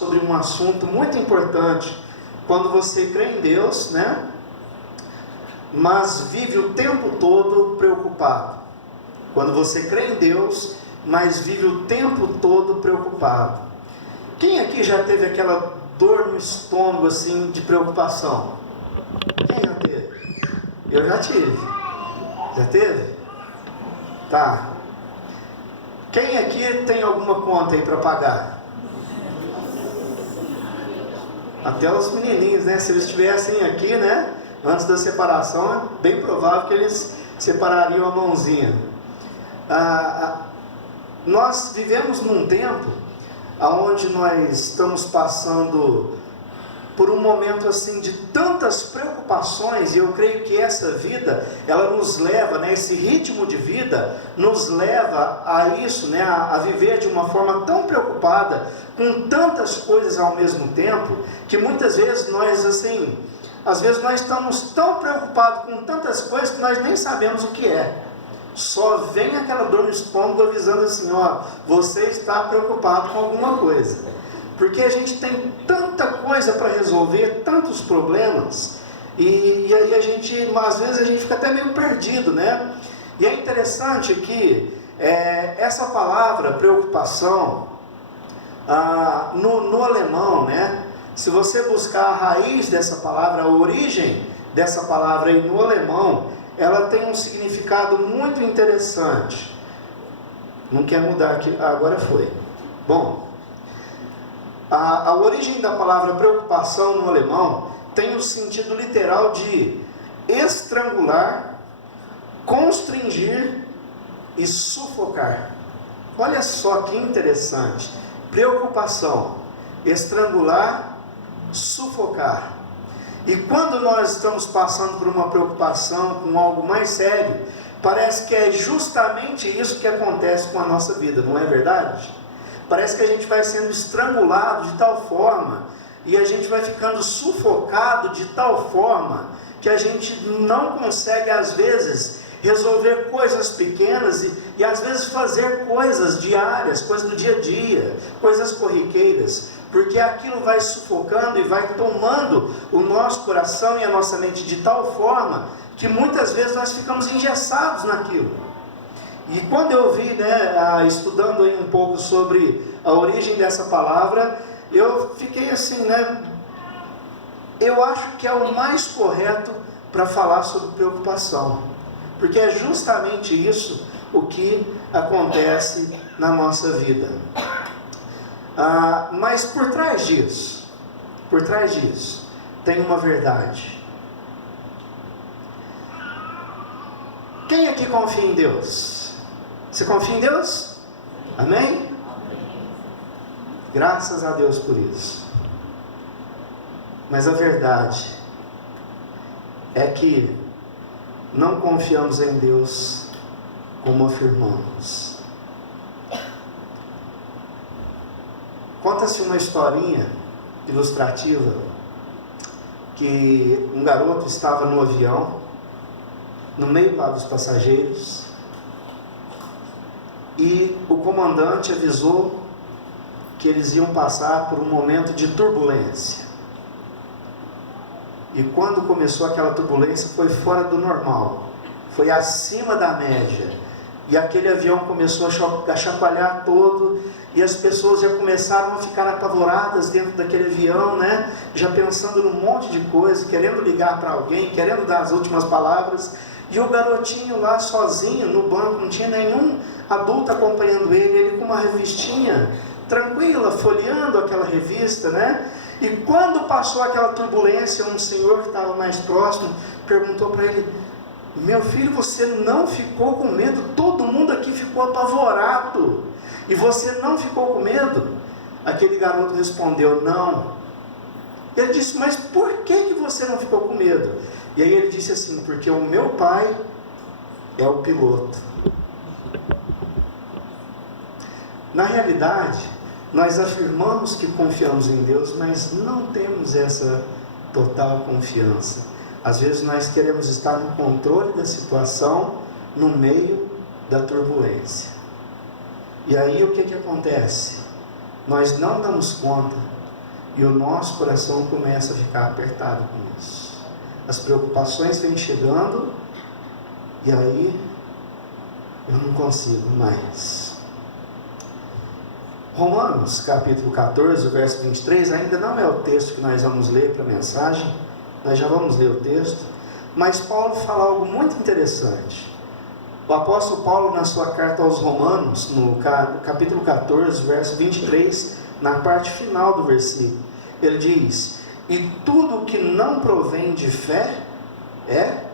sobre um assunto muito importante. Quando você crê em Deus, né? Mas vive o tempo todo preocupado. Quando você crê em Deus, mas vive o tempo todo preocupado. Quem aqui já teve aquela dor no estômago assim de preocupação? Quem já teve? Eu já tive. Já teve? Tá. Quem aqui tem alguma conta aí para pagar? Até os menininhos, né? Se eles estivessem aqui, né? Antes da separação, é bem provável que eles separariam a mãozinha. Nós vivemos num tempo onde nós estamos passando por um momento assim de tantas preocupações, e eu creio que essa vida, ela nos leva, né, esse ritmo de vida nos leva a isso, né, a viver de uma forma tão preocupada, com tantas coisas ao mesmo tempo, que muitas vezes nós assim, às vezes nós estamos tão preocupados com tantas coisas que nós nem sabemos o que é. Só vem aquela dor no estômago avisando assim, ó, você está preocupado com alguma coisa. Porque a gente tem tanta coisa para resolver, tantos problemas, e aí a gente, às vezes a gente fica até meio perdido, né? E é interessante que essa palavra preocupação, no alemão, né? Se você buscar a raiz dessa palavra, a origem dessa palavra aí no alemão, ela tem um significado muito interessante. Não quer mudar aqui, agora foi. Bom, a origem da palavra preocupação no alemão tem o sentido literal de estrangular, constringir e sufocar. Olha só que interessante. Preocupação, estrangular, sufocar. E quando nós estamos passando por uma preocupação com algo mais sério, parece que é justamente isso que acontece com a nossa vida, não é verdade? Parece que a gente vai sendo estrangulado de tal forma, e a gente vai ficando sufocado de tal forma, que a gente não consegue às vezes resolver coisas pequenas e às vezes fazer coisas diárias, coisas do dia a dia, coisas corriqueiras, porque aquilo vai sufocando e vai tomando o nosso coração e a nossa mente de tal forma, que muitas vezes nós ficamos engessados naquilo. E quando eu vi, né, estudando aí um pouco sobre a origem dessa palavra, eu fiquei assim, né, eu acho que é o mais correto para falar sobre preocupação, porque é justamente isso o que acontece na nossa vida. Mas por trás disso, tem uma verdade. Quem aqui confia em Deus? Você confia em Deus? Amém? Graças a Deus por isso. Mas a verdade é que não confiamos em Deus como afirmamos. Conta-se uma historinha ilustrativa que um garoto estava no avião, no meio lá dos passageiros, e o comandante avisou que eles iam passar por um momento de turbulência. E quando começou aquela turbulência, foi fora do normal, foi acima da média, e aquele avião começou a chacoalhar todo, e as pessoas já começaram a ficar apavoradas dentro daquele avião, né? Já pensando num monte de coisa, querendo ligar para alguém, querendo dar as últimas palavras, e o garotinho lá sozinho no banco, não tinha nenhum adulto acompanhando ele com uma revistinha tranquila, folheando aquela revista, né? E quando passou aquela turbulência, um senhor que estava mais próximo perguntou para ele: meu filho, você não ficou com medo? Todo mundo aqui ficou apavorado, e você não ficou com medo? Aquele garoto respondeu: não. Ele disse: mas por que você não ficou com medo? E aí ele disse assim: porque o meu pai é o piloto. Na realidade, nós afirmamos que confiamos em Deus, mas não temos essa total confiança. Às vezes nós queremos estar no controle da situação, no meio da turbulência. E aí o que acontece? Nós não damos conta E o nosso coração começa a ficar apertado com isso. As preocupações vêm chegando, e aí eu não consigo mais. Romanos capítulo 14, verso 23, ainda não é o texto que nós vamos ler para a mensagem, nós já vamos ler o texto, mas Paulo fala algo muito interessante. O apóstolo Paulo, na sua carta aos Romanos, no capítulo 14, verso 23, na parte final do versículo, ele diz: e tudo que não provém de fé é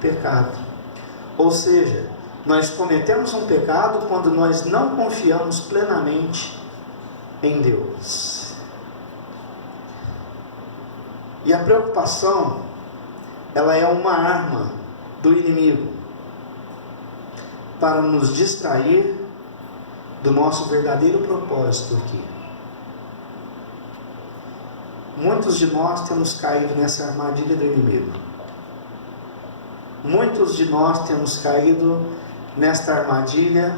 pecado. Ou seja, nós cometemos um pecado quando nós não confiamos plenamente em Deus. E a preocupação, ela é uma arma do inimigo para nos distrair do nosso verdadeiro propósito aqui. Muitos de nós temos caído nessa armadilha do inimigo. Muitos de nós temos caído nesta armadilha,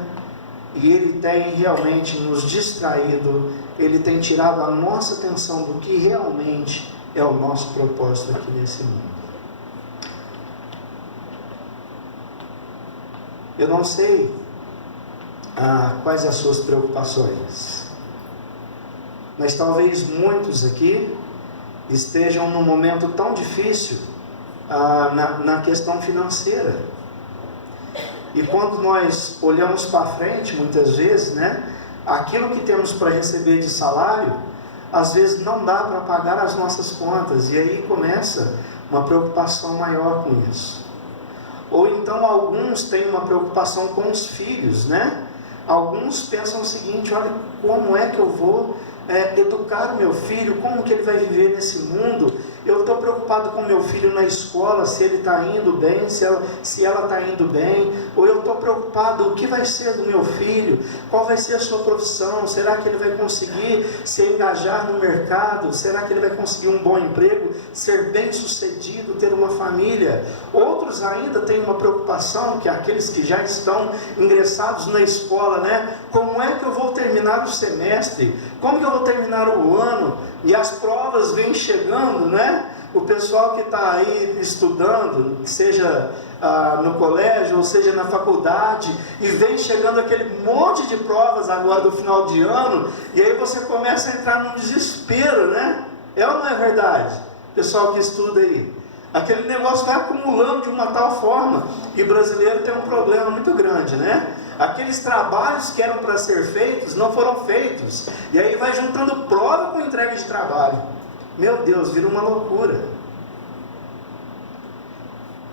e ele tem realmente nos distraído, ele tem tirado a nossa atenção do que realmente é o nosso propósito aqui nesse mundo. Eu não sei quais as suas preocupações, mas talvez muitos aqui estejam num momento tão difícil na questão financeira. E quando nós olhamos para frente, muitas vezes, aquilo que temos para receber de salário, às vezes não dá para pagar as nossas contas, e aí começa uma preocupação maior com isso. Ou então alguns têm uma preocupação com os filhos, Alguns pensam o seguinte: olha, como é que eu vou educar o meu filho, como que ele vai viver nesse mundo? Eu estou preocupado com o meu filho na escola, se ele está indo bem, se ela está indo bem. Ou eu estou preocupado, o que vai ser do meu filho? Qual vai ser a sua profissão? Será que ele vai conseguir se engajar no mercado? Será que ele vai conseguir um bom emprego, ser bem sucedido, ter uma família? Outros ainda têm uma preocupação, que é aqueles que já estão ingressados na escola, Como é que eu vou terminar o semestre? Como que eu vou terminar o ano? E as provas vêm chegando, O pessoal que está aí estudando, seja no colégio, ou seja na faculdade, e vem chegando aquele monte de provas agora do final de ano, e aí você começa a entrar num desespero, É ou não é verdade? Pessoal que estuda aí, aquele negócio vai acumulando de uma tal forma, e o brasileiro tem um problema muito grande, Aqueles trabalhos que eram para ser feitos, não foram feitos, e aí vai juntando prova com entrega de trabalho. Meu Deus, vira uma loucura.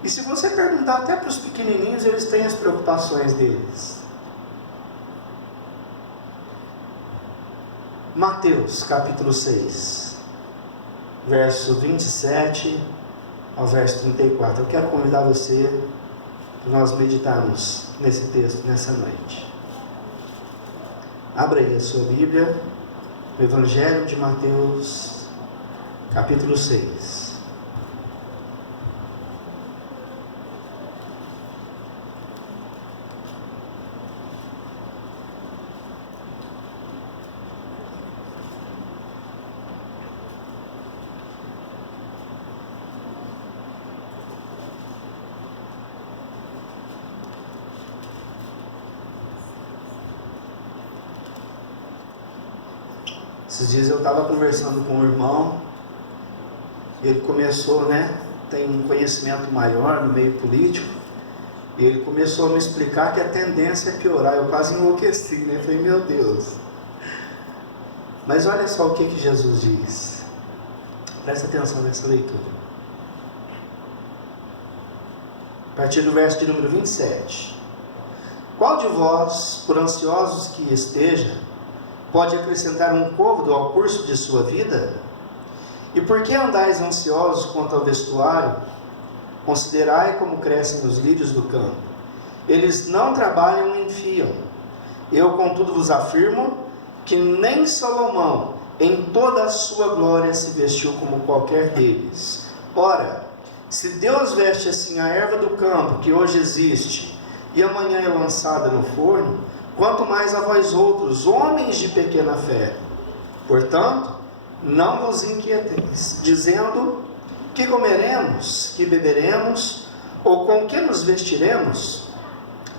E se você perguntar até para os pequenininhos, eles têm as preocupações deles. Mateus capítulo 6, verso 27 ao verso 34. Eu quero convidar você para nós meditarmos nesse texto nessa noite. Abra aí a sua Bíblia, o Evangelho de Mateus, capítulo 6. Esses dias eu estava conversando com um irmão, e ele começou, tem um conhecimento maior no meio político, e ele começou a me explicar que a tendência é piorar. Eu quase enlouqueci, Falei, meu Deus. Mas olha só o que Jesus diz. Presta atenção nessa leitura. A partir do verso de número 27. Qual de vós, por ansiosos que esteja, pode acrescentar um côvado ao curso de sua vida? E por que andais ansiosos quanto ao vestuário? Considerai como crescem os lírios do campo. Eles não trabalham nem fiam. Eu, contudo, vos afirmo que nem Salomão, em toda a sua glória, se vestiu como qualquer deles. Ora, se Deus veste assim a erva do campo, que hoje existe, e amanhã é lançada no forno, quanto mais a vós outros, homens de pequena fé. Portanto, não vos inquieteis, dizendo: que comeremos, que beberemos, ou com que nos vestiremos?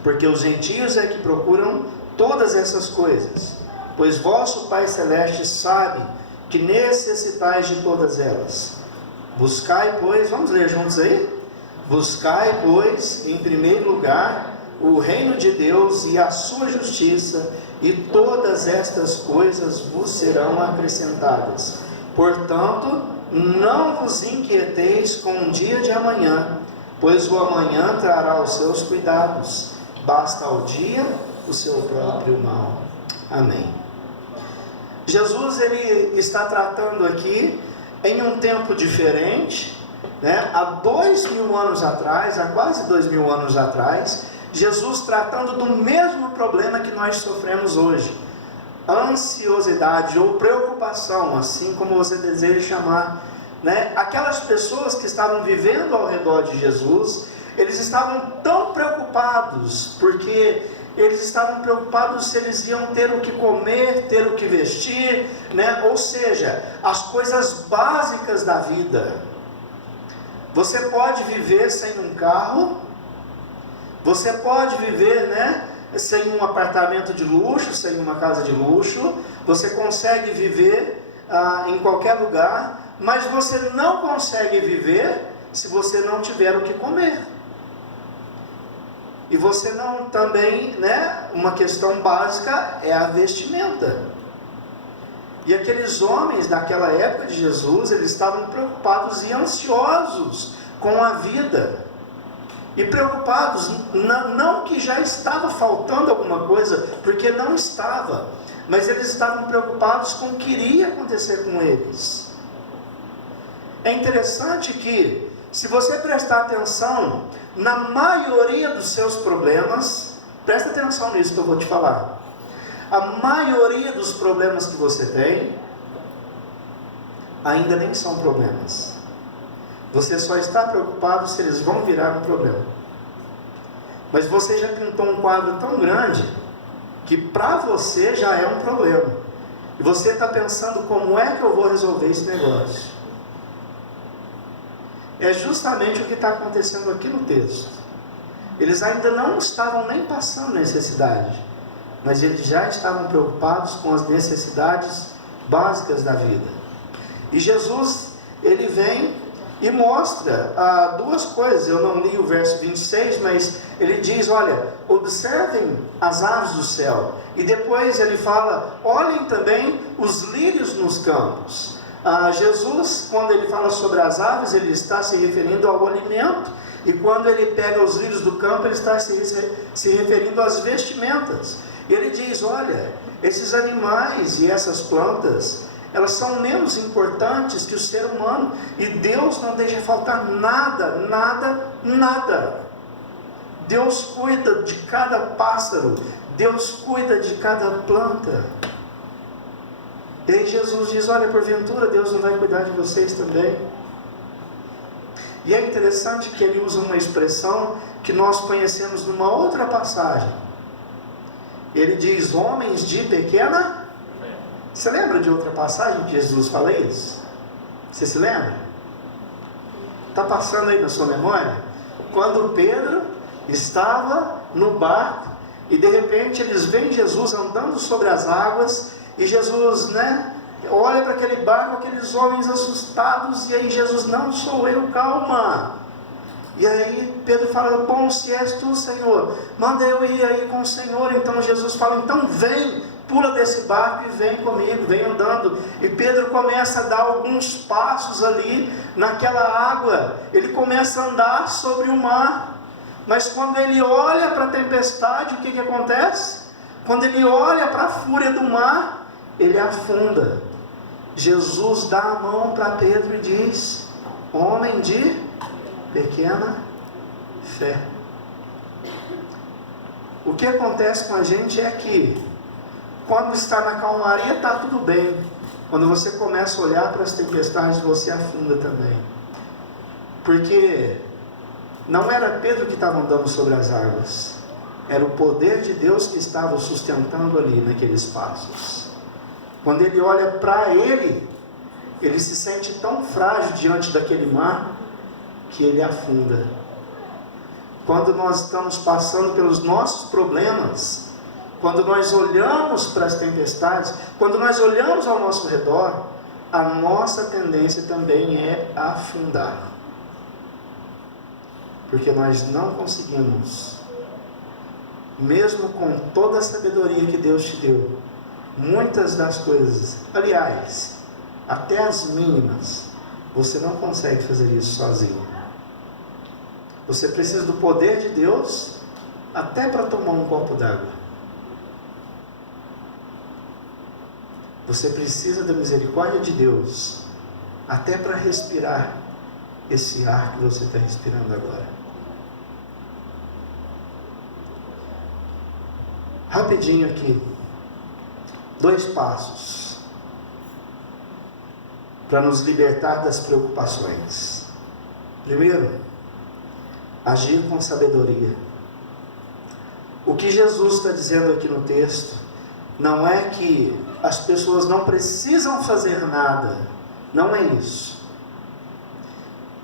Porque os gentios é que procuram todas essas coisas, pois vosso Pai Celeste sabe que necessitais de todas elas. Buscai, pois, vamos ler juntos aí? Buscai, pois, em primeiro lugar, o reino de Deus e a sua justiça, e todas estas coisas vos serão acrescentadas. Portanto, não vos inquieteis com o dia de amanhã, pois o amanhã trará os seus cuidados. Basta ao dia o seu próprio mal. Amém. Jesus, ele está tratando aqui em um tempo diferente, né? Há 2000 anos atrás, há quase 2000 anos atrás, Jesus tratando do mesmo problema que nós sofremos hoje, ansiosidade ou preocupação, assim como você deseja chamar, né? Aquelas pessoas que estavam vivendo ao redor de Jesus, eles estavam tão preocupados, porque eles estavam preocupados se eles iam ter o que comer, ter o que vestir, né? Ou seja, as coisas básicas da vida. Você pode viver sem um carro, você pode viver, né, sem um apartamento de luxo, sem uma casa de luxo, você consegue viver em qualquer lugar, mas você não consegue viver se você não tiver o que comer. E você não também, né, uma questão básica é a vestimenta. E aqueles homens daquela época de Jesus, eles estavam preocupados e ansiosos com a vida. E preocupados, não que já estava faltando alguma coisa, porque não estava, mas eles estavam preocupados com o que iria acontecer com eles. É interessante que, se você prestar atenção, na maioria dos seus problemas, presta atenção nisso que eu vou te falar, a maioria dos problemas que você tem, ainda nem são problemas. Você só está preocupado se eles vão virar um problema. Mas você já pintou um quadro tão grande, que para você já é um problema. E você está pensando, como é que eu vou resolver esse negócio? É justamente o que está acontecendo aqui no texto. Eles ainda não estavam nem passando necessidade, mas eles já estavam preocupados com as necessidades básicas da vida. E Jesus, ele vem e mostra duas coisas. Eu não li o verso 26, mas ele diz: olha, observem as aves do céu. E depois ele fala: olhem também os lírios nos campos. Jesus, quando ele fala sobre as aves, ele está se referindo ao alimento, e quando ele pega os lírios do campo, ele está se referindo às vestimentas. E ele diz: olha, esses animais e essas plantas, elas são menos importantes que o ser humano, e Deus não deixa faltar nada, nada, nada. Deus cuida de cada pássaro, Deus cuida de cada planta. E aí Jesus diz: olha, porventura Deus não vai cuidar de vocês também? E é interessante que ele usa uma expressão que nós conhecemos numa outra passagem. Ele diz: homens de pequena. Você lembra de outra passagem que Jesus fala isso? Você se lembra? Está passando aí na sua memória? Quando Pedro estava no barco, e de repente eles veem Jesus andando sobre as águas, e Jesus, né, olha para aquele barco, aqueles homens assustados, e aí Jesus: não sou eu, calma. E aí Pedro fala: bom, se és tu, Senhor, manda eu ir aí com o Senhor. Então Jesus fala: então vem, pula desse barco e vem comigo, vem andando. E Pedro começa a dar alguns passos ali naquela água, ele começa a andar sobre o mar. Mas quando ele olha para a tempestade, o que acontece? Quando ele olha para a fúria do mar, ele afunda. Jesus dá a mão para Pedro e diz: homem de pequena fé. O que acontece com a gente é que, quando está na calmaria, está tudo bem. Quando você começa a olhar para as tempestades, você afunda também. Porque não era Pedro que estava andando sobre as águas, era o poder de Deus que estava o sustentando ali naqueles passos. Quando ele olha para ele, ele se sente tão frágil diante daquele mar que ele afunda. Quando nós estamos passando pelos nossos problemas, quando nós olhamos para as tempestades, quando nós olhamos ao nosso redor, a nossa tendência também é afundar. Porque nós não conseguimos, mesmo com toda a sabedoria que Deus te deu, muitas das coisas, aliás, até as mínimas, você não consegue fazer isso sozinho. Você precisa do poder de Deus até para tomar um copo d'água. Você precisa da misericórdia de Deus até para respirar esse ar que você está respirando agora. Rapidinho aqui, 2 passos para nos libertar das preocupações. Primeiro, agir com sabedoria. O que Jesus está dizendo aqui no texto não é que as pessoas não precisam fazer nada, não é isso.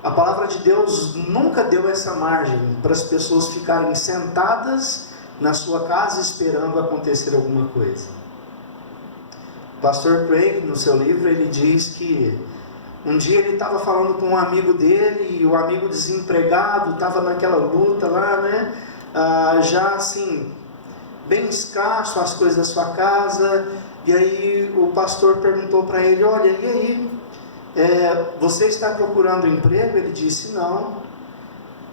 A palavra de Deus nunca deu essa margem para as pessoas ficarem sentadas na sua casa esperando acontecer alguma coisa. O pastor Craig, no seu livro, ele diz que um dia ele estava falando com um amigo dele, e o amigo desempregado estava naquela luta lá, né? Já assim, bem escasso as coisas da sua casa. E aí o pastor perguntou para ele: olha, e aí? Você está procurando emprego? Ele disse: não.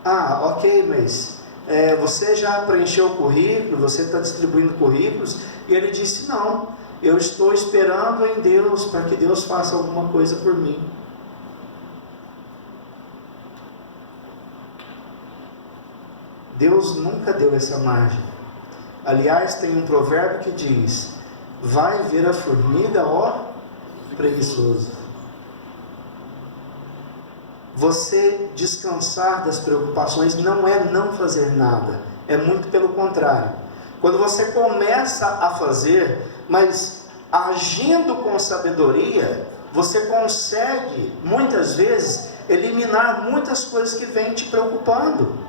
Ah, ok, mas você já preencheu o currículo? Você está distribuindo currículos? E ele disse: não, eu estou esperando em Deus para que Deus faça alguma coisa por mim. Deus nunca deu essa margem. Aliás, tem um provérbio que diz: vai ver a formiga, ó preguiçoso. Você descansar das preocupações não é não fazer nada, é muito pelo contrário. Quando você começa a fazer, mas agindo com sabedoria, você consegue, muitas vezes, eliminar muitas coisas que vêm te preocupando.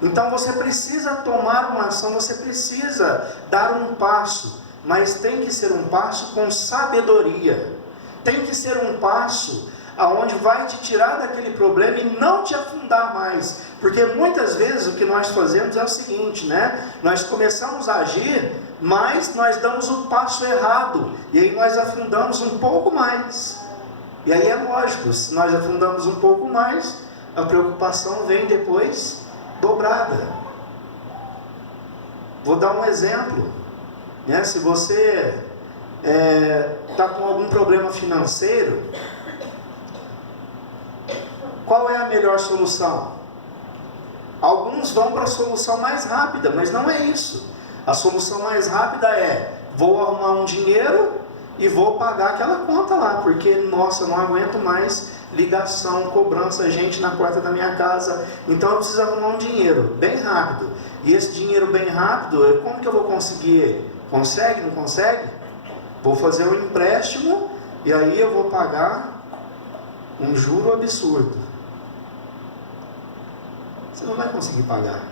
Então você precisa tomar uma ação, você precisa dar um passo, mas tem que ser um passo com sabedoria. Tem que ser um passo aonde vai te tirar daquele problema e não te afundar mais. Porque muitas vezes o que nós fazemos é o seguinte, né? Nós começamos a agir, mas nós damos o passo errado, e aí nós afundamos um pouco mais. E aí é lógico, se nós afundamos um pouco mais, a preocupação vem depois dobrada. Vou dar um exemplo, né? Se você está com algum problema financeiro, qual é a melhor solução? Alguns vão para a solução mais rápida, mas não é isso. A solução mais rápida é: vou arrumar um dinheiro e vou pagar aquela conta lá, porque, nossa, eu não aguento mais ligação, cobrança, gente na porta da minha casa, então eu preciso arrumar um dinheiro bem rápido. E esse dinheiro bem rápido, como que eu vou conseguir ele? Consegue, não consegue? Vou fazer um empréstimo e aí eu vou pagar um juro absurdo. Você não vai conseguir pagar.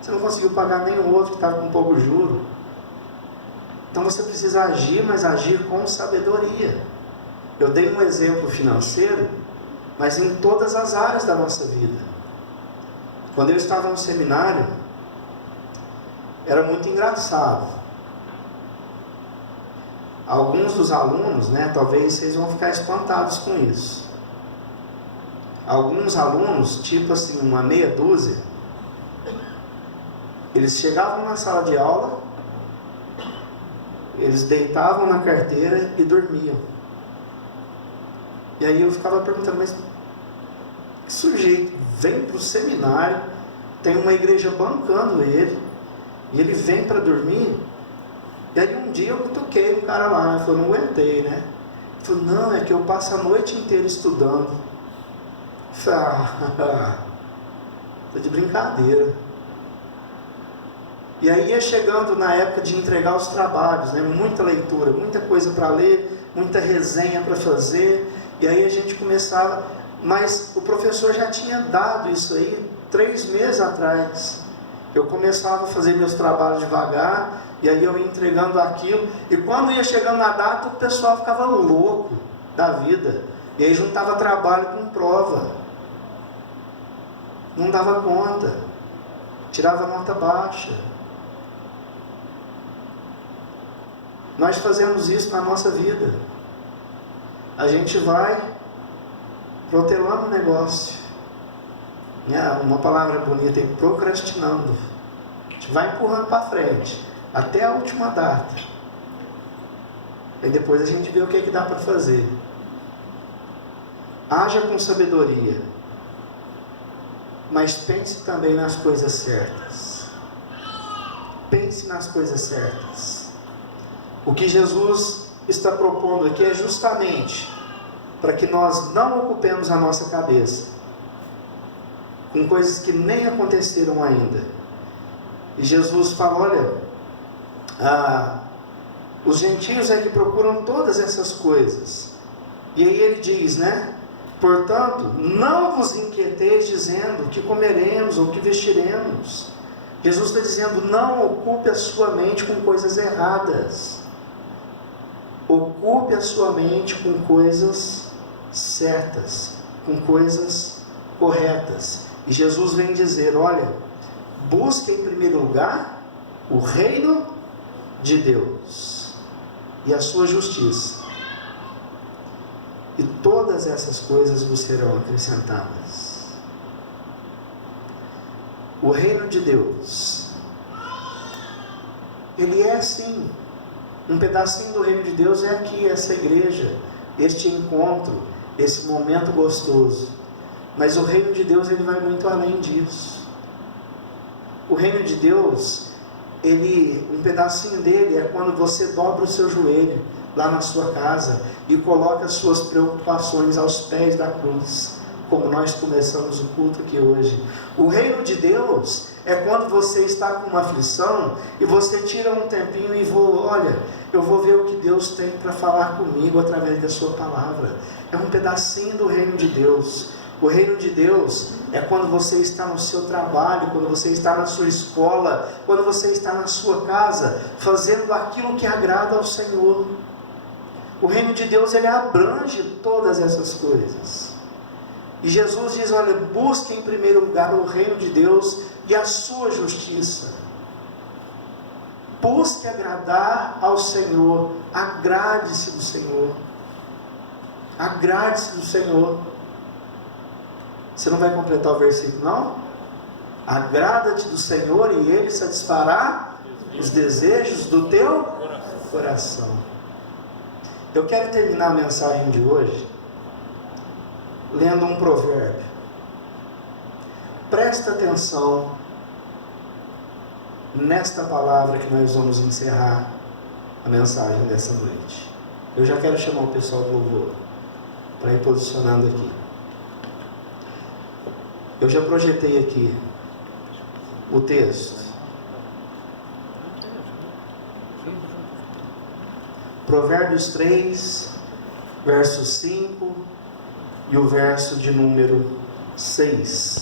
Você não conseguiu pagar nem o outro que estava com pouco juro. Então você precisa agir, mas agir com sabedoria. Eu dei um exemplo financeiro, mas em todas as áreas da nossa vida. Quando eu estava no seminário, era muito engraçado. Alguns dos alunos, né, talvez vocês vão ficar espantados com isso. Alguns alunos, tipo assim, uma meia dúzia, eles chegavam na sala de aula, eles deitavam na carteira e dormiam. E aí eu ficava perguntando: mas que sujeito vem para o seminário, tem uma igreja bancando ele, e ele vem para dormir? E aí um dia eu cutuquei um cara lá, ele falou: não aguentei, né? Ele falou: não, é que eu passo a noite inteira estudando. Eu falei: tô de brincadeira. E aí ia chegando na época de entregar os trabalhos, né? Muita leitura, muita coisa para ler, muita resenha para fazer, e aí a gente começava, mas o professor já tinha dado isso aí 3 meses atrás. Eu começava a fazer meus trabalhos devagar, e aí eu ia entregando aquilo, e quando ia chegando na data, o pessoal ficava louco da vida, e aí juntava trabalho com prova, não dava conta, tirava nota baixa. Nós fazemos isso na nossa vida. A gente vai protelando o negócio. Uma palavra bonita, procrastinando. A gente vai empurrando para frente, até a última data. Aí depois a gente vê o que dá para fazer. Haja com sabedoria, mas pense também nas coisas certas. Pense nas coisas certas. O que Jesus está propondo aqui é justamente para que nós não ocupemos a nossa cabeça com coisas que nem aconteceram ainda. E Jesus fala, olha, os gentios é que procuram todas essas coisas. E aí ele diz, portanto, não vos inquieteis dizendo que comeremos ou que vestiremos. Jesus está dizendo, não ocupe a sua mente com coisas erradas. Ocupe a sua mente com coisas certas, com coisas corretas. E Jesus vem dizer, olha, busque em primeiro lugar o reino de Deus e a sua justiça, e todas essas coisas vos serão acrescentadas. O reino de Deus, ele é assim, um pedacinho do reino de Deus é aqui, essa igreja, este encontro, esse momento gostoso. Mas o reino de Deus, ele vai muito além disso. O reino de Deus, um pedacinho dele é quando você dobra o seu joelho lá na sua casa e coloca as suas preocupações aos pés da cruz, como nós começamos o culto aqui hoje. O reino de Deus é quando você está com uma aflição e você tira um tempinho e eu vou ver o que Deus tem para falar comigo através da sua palavra. É um pedacinho do reino de Deus. O reino de Deus é quando você está no seu trabalho, quando você está na sua escola, quando você está na sua casa, fazendo aquilo que agrada ao Senhor. O reino de Deus, ele abrange todas essas coisas. E Jesus diz, olha, busque em primeiro lugar o reino de Deus e a sua justiça. Busque agradar ao Senhor, agrade-se do Senhor. Agrade-se do Senhor. Você não vai completar o versículo, não? Agrada-te do Senhor e Ele satisfará os desejos do teu coração. Eu quero terminar a mensagem de hoje lendo um provérbio. Presta atenção nesta palavra que nós vamos encerrar a mensagem dessa noite. Eu já quero chamar o pessoal do louvor para ir posicionando aqui. Eu já projetei aqui o texto. Provérbios 3, verso 5 e o verso de número 6.